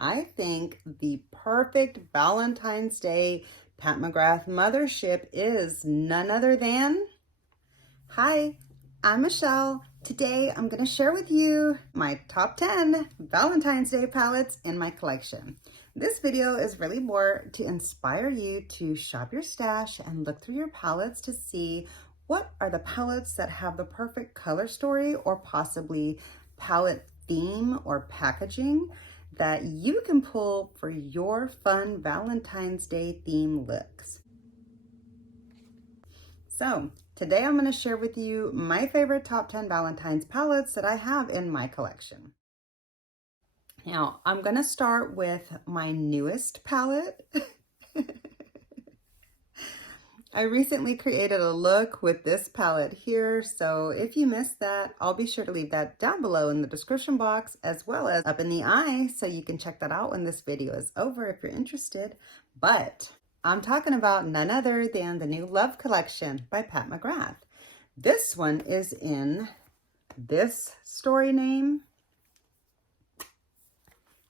I think the perfect Valentine's Day Pat McGrath mothership is none other than... Hi, I'm Michelle. Today I'm going to share with you my top 10 Valentine's Day palettes in my collection. This video is really more to inspire you to shop your stash and look through your palettes to see what are the palettes that have the perfect color story or possibly palette theme or packaging that you can pull for your fun Valentine's Day theme looks. So today I'm going to share with you my favorite top 10 Valentine's palettes that I have in my collection. Now I'm going to start with my newest palette. I recently created a look with this palette here, so if you missed that, I'll be sure to leave that down below in the description box as well as up in the eye so you can check that out when this video is over if you're interested. But I'm talking about none other than the new Love Collection by Pat McGrath. This one is in this story name.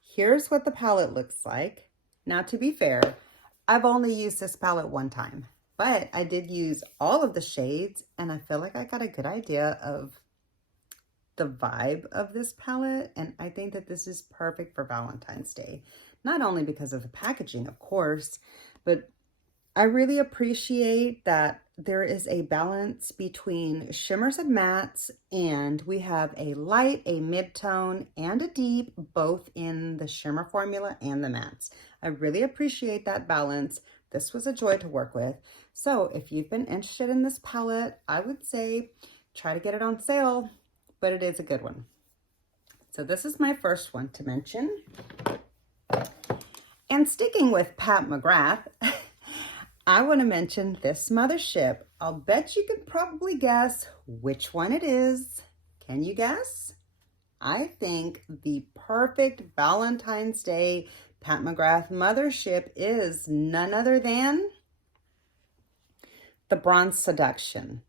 Here's what the palette looks like. Now, to be fair, I've only used this palette one time, but I did use all of the shades and I feel like I got a good idea of the vibe of this palette. And I think that this is perfect for Valentine's Day, not only because of the packaging, of course, but I really appreciate that there is a balance between shimmers and mattes, and we have a light, a mid-tone, and a deep, both in the shimmer formula and the mattes. I really appreciate that balance. This was a joy to work with. So if you've been interested in this palette, I would say try to get it on sale, but it is a good one. So this is my first one to mention. And sticking with Pat McGrath, I want to mention this mothership. I'll bet you could probably guess which one it is. Can you guess? I think the perfect Valentine's Day Pat McGrath mothership is none other than the Bronze Seduction.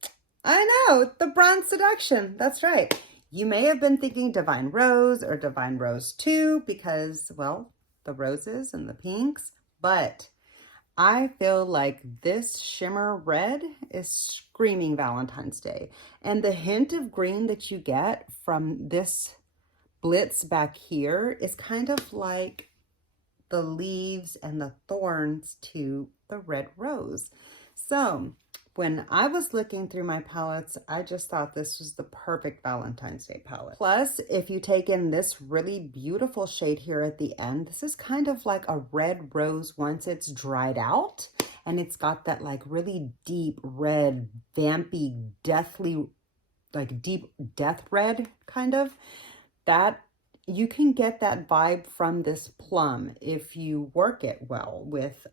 I know, the Bronze Seduction. That's right. You may have been thinking Divine Rose or Divine Rose 2 because, well, the roses and the pinks, but I feel like this shimmer red is screaming Valentine's Day. And the hint of green that you get from this blitz back here is kind of like the leaves and the thorns to the red rose. So when I was looking through my palettes, I just thought this was the perfect Valentine's Day palette. Plus, if you take in this really beautiful shade here at the end, this is kind of like a red rose once it's dried out. And it's got that like really deep red, vampy, deathly, like deep death red kind of. That you can get that vibe from this plum if you work it well with,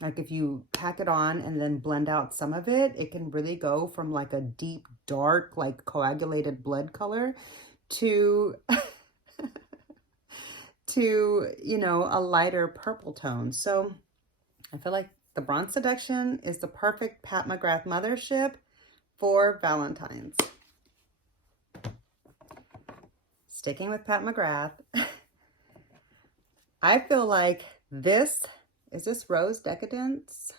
like if you pack it on and then blend out some of it, it can really go from like a deep, dark, like coagulated blood color to, you know, a lighter purple tone. So I feel like the Bronze Seduction is the perfect Pat McGrath mothership for Valentine's. Sticking with Pat McGrath, I feel like this, is this Rose Decadence?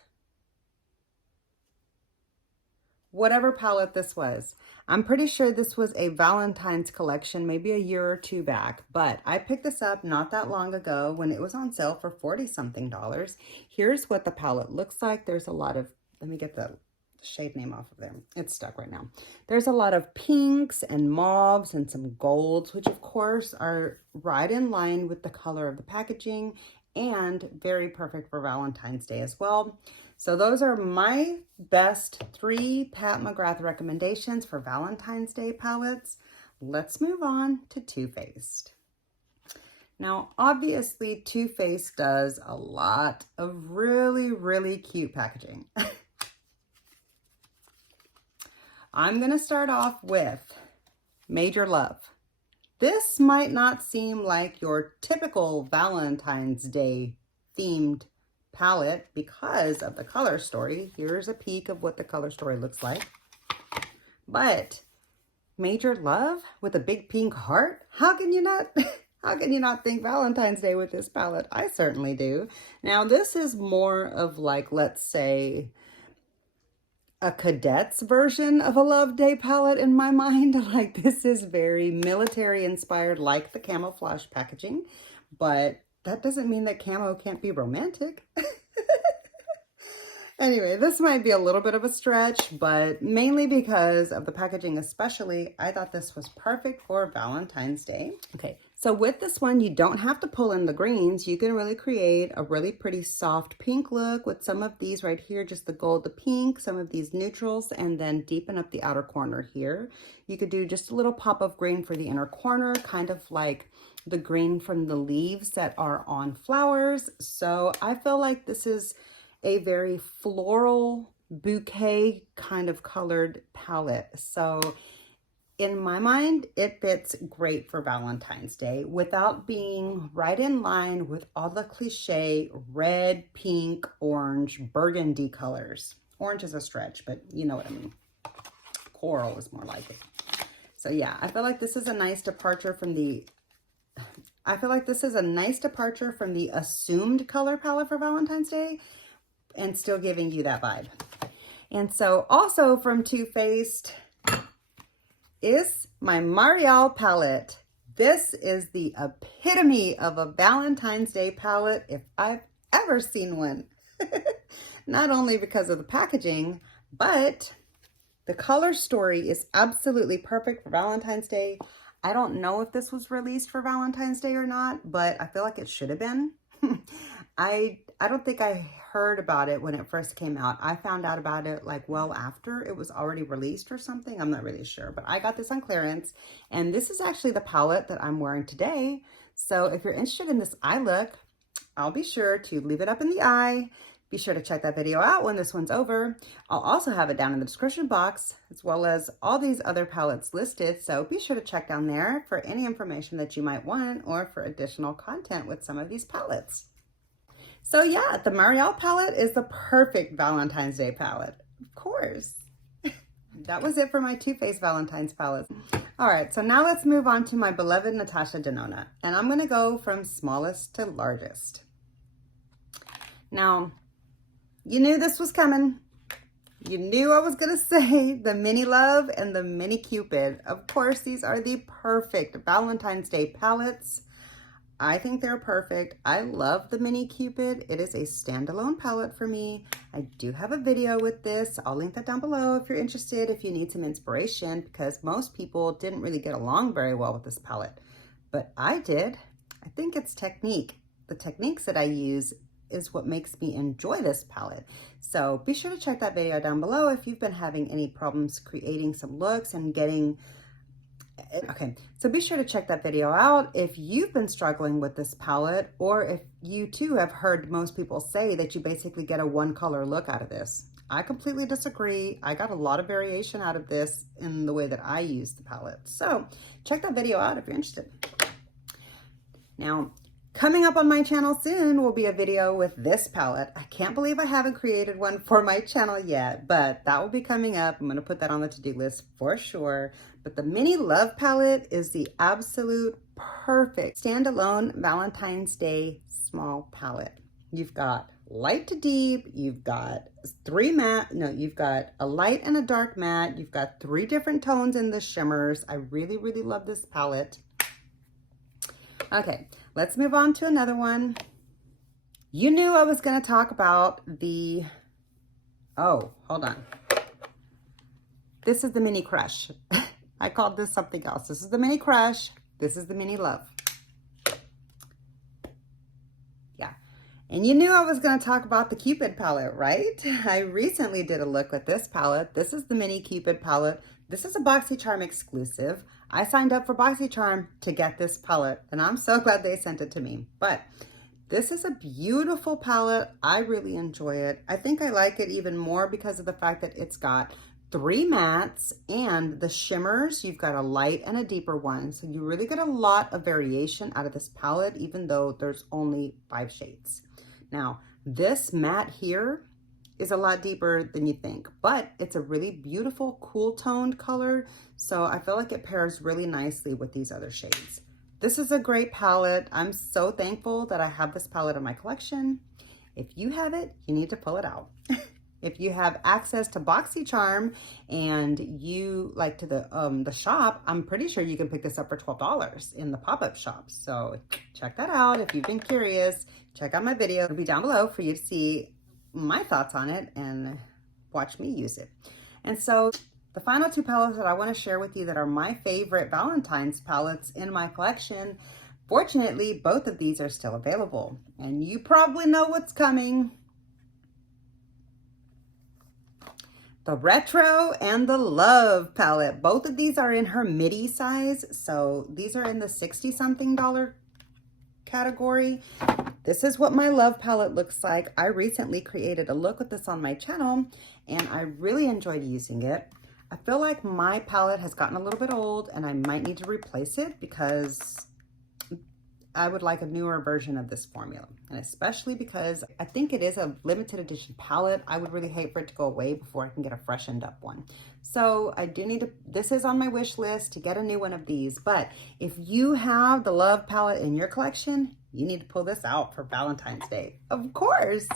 Whatever palette this was. I'm pretty sure this was a Valentine's collection, maybe a year or two back, but I picked this up not that long ago when it was on sale for $40-something. Here's what the palette looks like. There's a lot of, let me get the shade name off of there. It's stuck right now. There's a lot of pinks and mauves and some golds, which of course are right in line with the color of the packaging and very perfect for Valentine's Day as well. So those are my best 3 Pat McGrath recommendations for Valentine's Day palettes. Let's move on to Too Faced. Now, obviously, Too Faced does a lot of really, really cute packaging. I'm going to start off with Major Love. This might not seem like your typical Valentine's Day themed palette because of the color story. Here's a peek of what the color story looks like. But Major Love with a big pink heart, how can you not How can you not think Valentine's Day with this palette? I certainly do. Now, this is more of like, let's say, a cadet's version of a Love Day palette in my mind. Like, this is very military inspired, like the camouflage packaging, but that doesn't mean that camo can't be romantic. Anyway, this might be a little bit of a stretch, but mainly because of the packaging especially, I thought this was perfect for Valentine's Day. Okay, so with this one, you don't have to pull in the greens. You can really create a really pretty soft pink look with some of these right here, just the gold, the pink, some of these neutrals, and then deepen up the outer corner here. You could do just a little pop of green for the inner corner, kind of like the green from the leaves that are on flowers. So I feel like this is a very floral bouquet kind of colored palette. So in my mind, it fits great for Valentine's Day without being right in line with all the cliche red, pink, orange, burgundy colors. Orange is a stretch, but you know what I mean. Coral is more like it. So yeah, I feel like this is a nice departure from the assumed color palette for Valentine's Day, and still giving you that vibe. And so also from Too Faced is my Marielle palette. This is the epitome of a Valentine's Day palette if I've ever seen one. Not only because of the packaging, but the color story is absolutely perfect for Valentine's Day. I don't know if this was released for Valentine's Day or not, but I feel like it should have been. I don't think I heard about it when it first came out. I found out about it like well after it was already released or something. I'm not really sure, but I got this on clearance, and this is actually the palette that I'm wearing today. So if you're interested in this eye look, I'll be sure to leave it up in the eye. Be sure to check that video out when this one's over. I'll also have it down in the description box, as well as all these other palettes listed. So be sure to check down there for any information that you might want or for additional content with some of these palettes. So yeah, the Marielle palette is the perfect Valentine's Day palette, of course. That was it for my Too Faced Valentine's palette. All right, so now let's move on to my beloved Natasha Denona, and I'm gonna go from smallest to largest. Now, you knew this was coming. You knew I was gonna say the Mini Love and the Mini Cupid. Of course, these are the perfect Valentine's Day palettes. I think they're perfect. I love the Mini Cupid. It is a standalone palette for me. I do have a video with this. I'll link that down below if you're interested, if you need some inspiration, because most people didn't really get along very well with this palette, but I did. I think it's technique. The techniques that I use is what makes me enjoy this palette. So be sure to check that video down below if you've been having any problems creating some looks and getting. Okay, so be sure to check that video out if you've been struggling with this palette, or if you too have heard most people say that you basically get a one color look out of this. I completely disagree. I got a lot of variation out of this in the way that I use the palette. So check that video out if you're interested. Now, coming up on my channel soon will be a video with this palette. I can't believe I haven't created one for my channel yet, but that will be coming up. I'm gonna put that on the to-do list for sure. But the Mini Love palette is the absolute perfect standalone Valentine's Day small palette. You've got light to deep, you've got you've got a light and a dark matte, you've got 3 different tones in the shimmers. I really, really love this palette. Okay, let's move on to another one. You knew I was going to talk about the, oh, hold on. This is the Mini Crush. I called this something else. This is the Mini Crush. This is the Mini Love. Yeah. And you knew I was going to talk about the Cupid palette, right? I recently did a look with this palette. This is the Mini Cupid palette. This is a BoxyCharm exclusive. I signed up for BoxyCharm to get this palette, and I'm so glad they sent it to me. But this is a beautiful palette. I really enjoy it. I think I like it even more because of the fact that it's got 3 mattes and the shimmers. You've got a light and a deeper one. So you really get a lot of variation out of this palette, even though there's only 5 shades. Now, this matte here is a lot deeper than you think, but it's a really beautiful, cool toned color. So I feel like it pairs really nicely with these other shades. this is a great palette. I'm so thankful that I have this palette in my collection. If you have it, you need to pull it out. If you have access to BoxyCharm and you like to the shop, I'm pretty sure you can pick this up for $12 in the pop-up shop. So check that out. If you've been curious, check out my video. It'll be down below for you to see my thoughts on it and watch me use it. And so the final two palettes that I want to share with you that are my favorite Valentine's palettes in my collection, fortunately, both of these are still available. And you probably know what's coming. The Retro and the Love palette. Both of these are in her midi size. So these are in the 60-something dollar category. This is what my Love palette looks like. I recently created a look with this on my channel and I really enjoyed using it. I feel like my palette has gotten a little bit old and I might need to replace it because I would like a newer version of this formula. And especially because I think it is a limited edition palette. I would really hate for it to go away before I can get a freshened up one. So I do need to, this is on my wish list to get a new one of these. But if you have the Love palette in your collection, you need to pull this out for Valentine's Day, of course.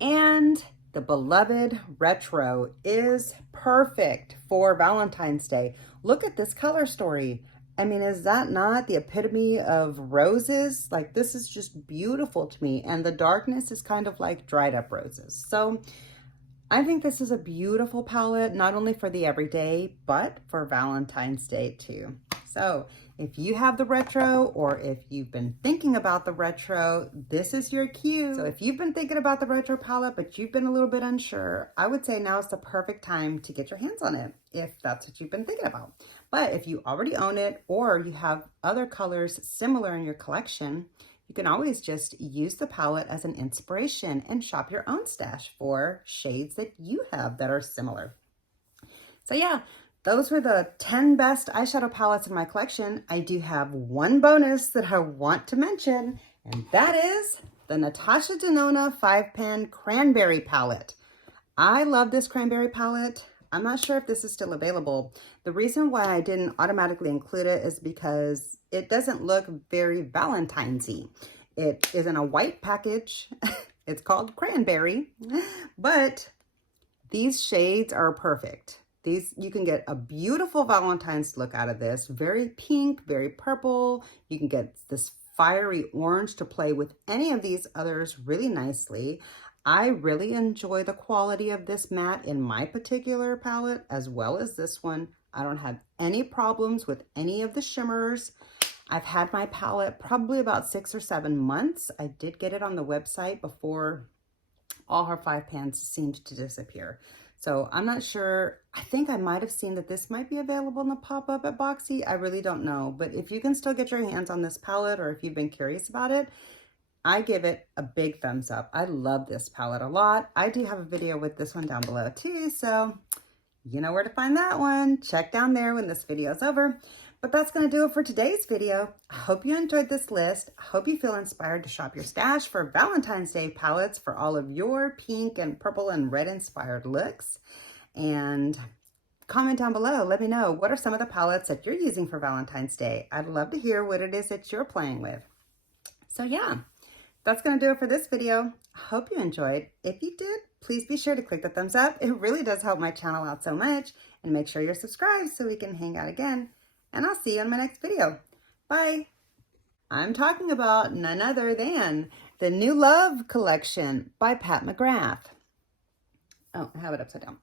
And the beloved Retro is perfect for Valentine's Day. Look at this color story. I mean, is that not the epitome of roses? Like, this is just beautiful to me. And the darkness is kind of like dried up roses. So I think this is a beautiful palette, not only for the everyday, but for Valentine's Day too. So if you have the Retro, or if you've been thinking about the Retro, this is your cue. So if you've been thinking about the Retro palette, but you've been a little bit unsure, I would say now is the perfect time to get your hands on it, if that's what you've been thinking about. But if you already own it, or you have other colors similar in your collection, you can always just use the palette as an inspiration and shop your own stash for shades that you have that are similar. So yeah, those were the 10 best eyeshadow palettes in my collection. I do have one bonus that I want to mention, and that is the Natasha Denona 5-pan Cranberry palette. I love this cranberry palette. I'm not sure if this is still available. The reason why I didn't automatically include it is because it doesn't look very Valentine's-y. It is in a white package. It's called Cranberry, but these shades are perfect. These, you can get a beautiful Valentine's look out of this. Very pink, very purple. You can get this fiery orange to play with any of these others really nicely. I really enjoy the quality of this matte in my particular palette, as well as this one. I don't have any problems with any of the shimmers. I've had my palette probably about 6 or 7 months. I did get it on the website before all her 5 pans seemed to disappear. So I'm not sure. I think I might have seen that this might be available in the pop-up at Boxy. I really don't know. But if you can still get your hands on this palette, or if you've been curious about it, I give it a big thumbs up. I love this palette a lot. I do have a video with this one down below too, so you know where to find that one. Check down there when this video is over. But that's going to do it for today's video. I hope you enjoyed this list. I hope you feel inspired to shop your stash for Valentine's Day palettes for all of your pink and purple and red inspired looks. And comment down below. Let me know, what are some of the palettes that you're using for Valentine's Day? I'd love to hear what it is that you're playing with. So yeah, that's going to do it for this video. I hope you enjoyed. If you did, please be sure to click the thumbs up. It really does help my channel out so much. And make sure you're subscribed so we can hang out again. And I'll see you on my next video. Bye. I'm talking about none other than the New Love collection by Pat McGrath. Oh, I have it upside down.